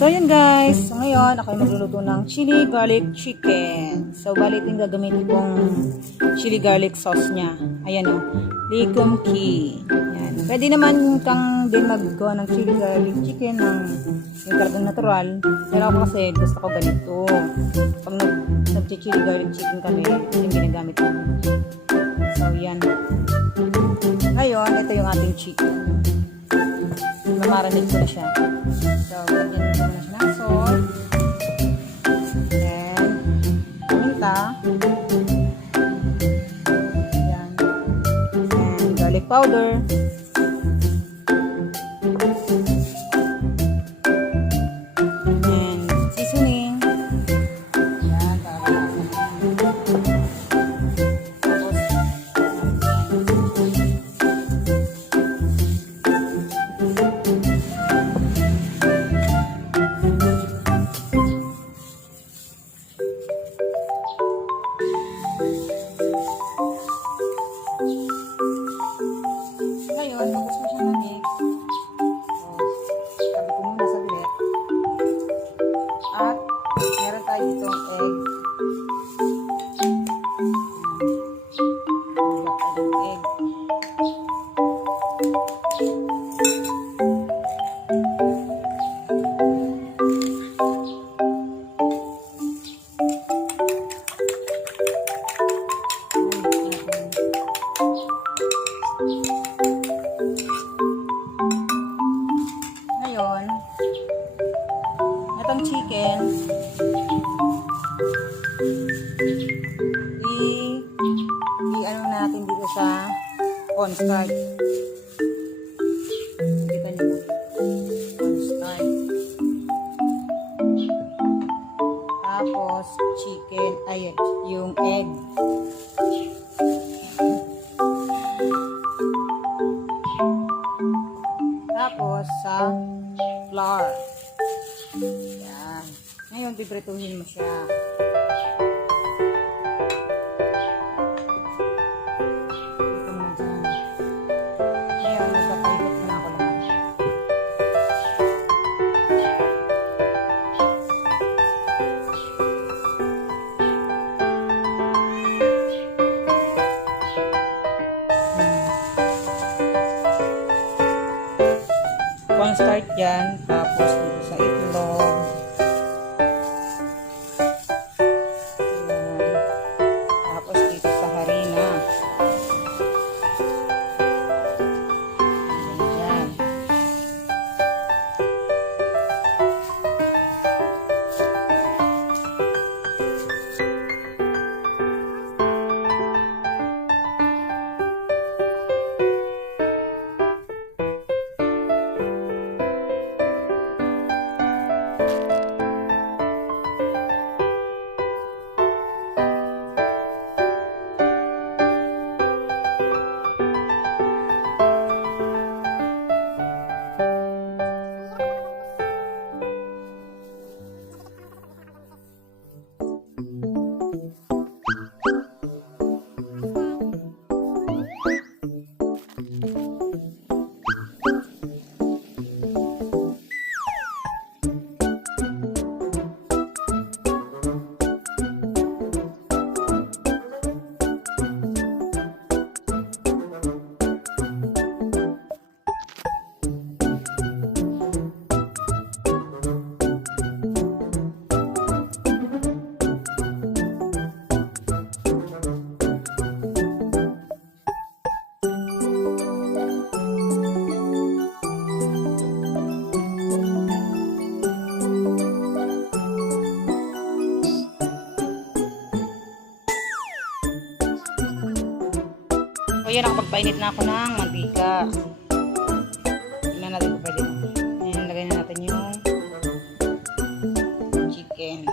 So yun guys, so ngayon ako ay magluluto ng chili garlic chicken. So bali ito yung gagamitin kong chili garlic sauce nya. Ayan o, likum ki. Yan. Pwede naman kang din maggawa ng chili garlic chicken ng yung talagang natural. Pero ako kasi gusto ko ganito. Pag nag-chili garlic chicken kami, yung ginagamit ko. So yan. Ngayon, ito yung ating chicken. Mamarinate ko na siya. So, lagyan ko na siya ng salt. Then, paminta. Ayan. And garlic powder. And seasoning. Ayan, itong chicken i-ano natin dito sa cornstarch. Kita niyo cornstarch. Tapos chicken, ay yung egg. Tapos sa flour. Yan. Ngayon, piprituhin mo siya. Ito mo dyan. Ngayon, magpapaikot na ako lang. Cornstarch yan. Tapos dito sa itlog. Ayan. Tapos dito sa harina. Ayan. So yan, nakapagpainit na ako ng mantika. Tingnan natin kung pwede. Ayan, lagay na natin yung chicken.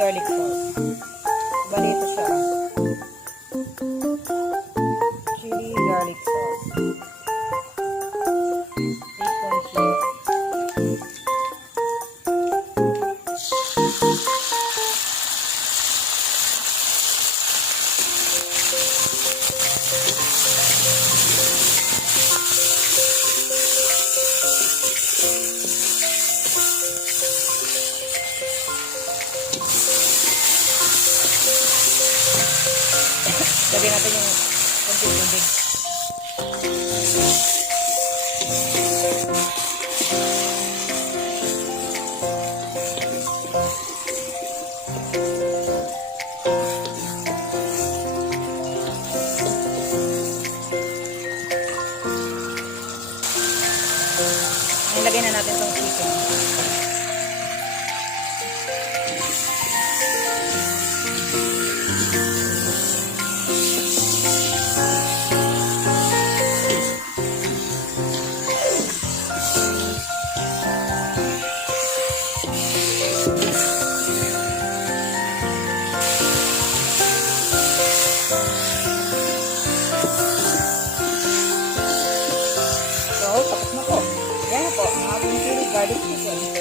garlic sauce. Bali ito siya. Chili garlic sauce. Bacon cheese. Lagyan natin yung konting tubig. Nilagay na natin itong chicken. garlic chicken.